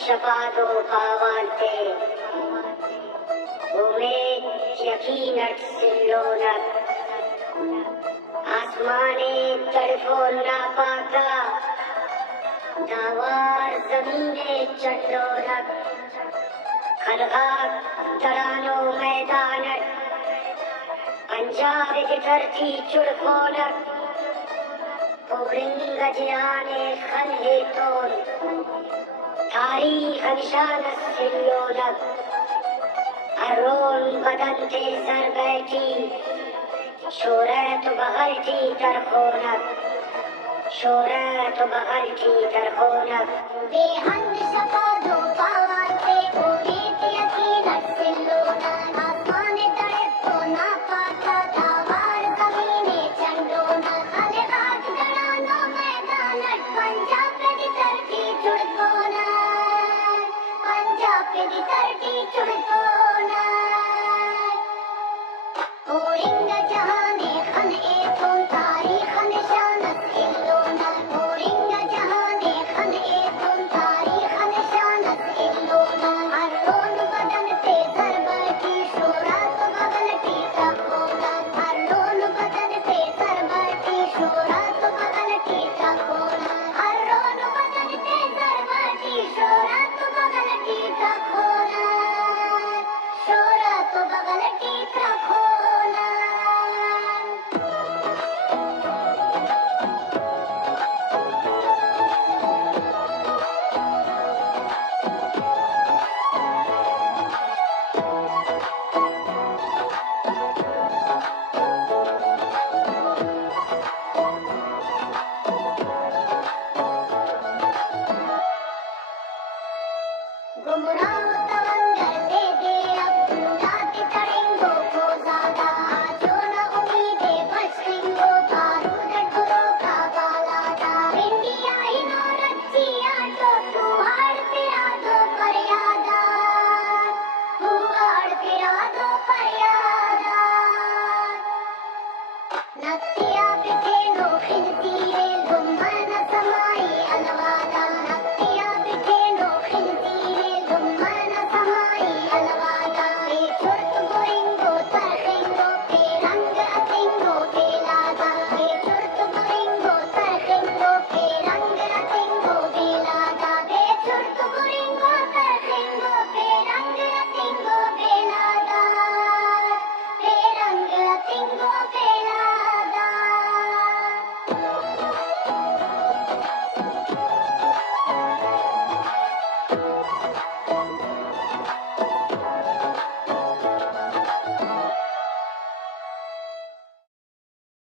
शफातो भावान्ते उमेद यकीनत सिल्लोनत आसमाने तड़फो नापाका दावार जमीने चंडोनत खलगात तरानो मैदानत पंजाब की धरती चुड़कोनत पुरिंग जियाने खलहे तोन तारीख निशानत सिल्लोनत अरोन बदनते सर बैठी शोरत बगलती तरखोनत शोरत बगलती तरखोनत बेहंद शफा दो पावाते उम्मीद यकीनत सिल्लोनत आसमाने तड़पो नापाका दावार जमीने चंडोनत अलगात गड़ानो मैदानत पंजाब की धरती चुड़कोनत पंजाब की धरती चुड़कोनत